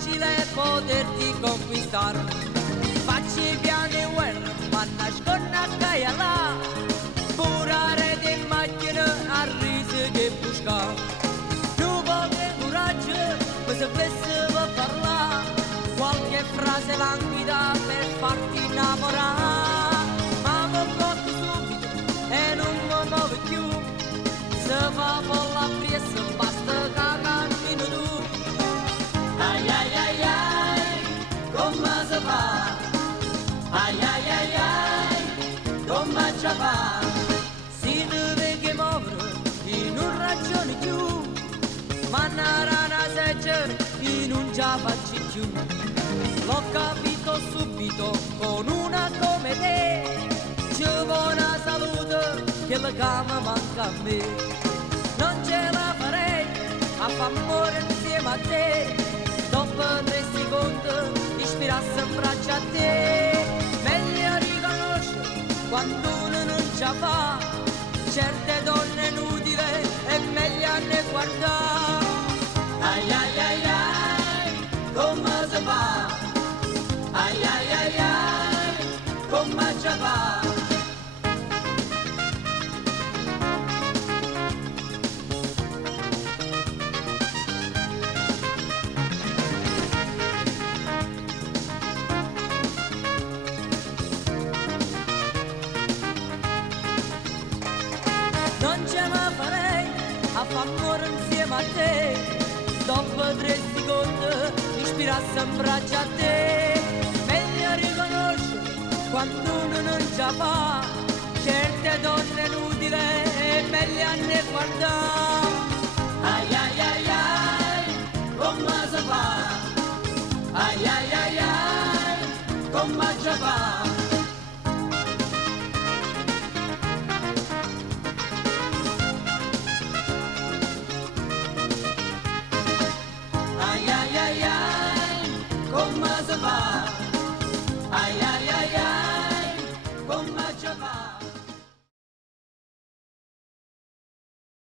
difficile poterti conquistare. Facci piani guerra, ma nasconna caia là, curare di macchina a risi che busca. Tu che coraggio, ma sapessi parlare, qualche frase languida per farti innamorare. Ma mi blocco subito e non mi muovo più, se fa folla presa basta che cammino tu. Ai ai ai ai, come si fa? Ai ai ai ai, come ci fa? Si deve che muovere in un ragione più, ma una rana seggiare in un già facci più. L'ho capito subito con una come te, c'è buona salute che la cama manca a me. Non ce la farei a far amore insieme a te, dopo 3 secondi ispirassi in braccia a te. Meglio riconoscere quando uno non ce la fa, certe donne inutili è meglio ne guardare. Ai ai ai ai, come si fa? Ai ai ai ai, come ci fa? Non ce la farei a far amore insieme a te, dopo 3 secondi ispirassi in braccia a te. Meglio riconoscere quando uno non ce la fa, certe donne inutili è meglio a ne guardare. Ai ai ai ai, come si fa? Ai ai ai ai, come ci fa?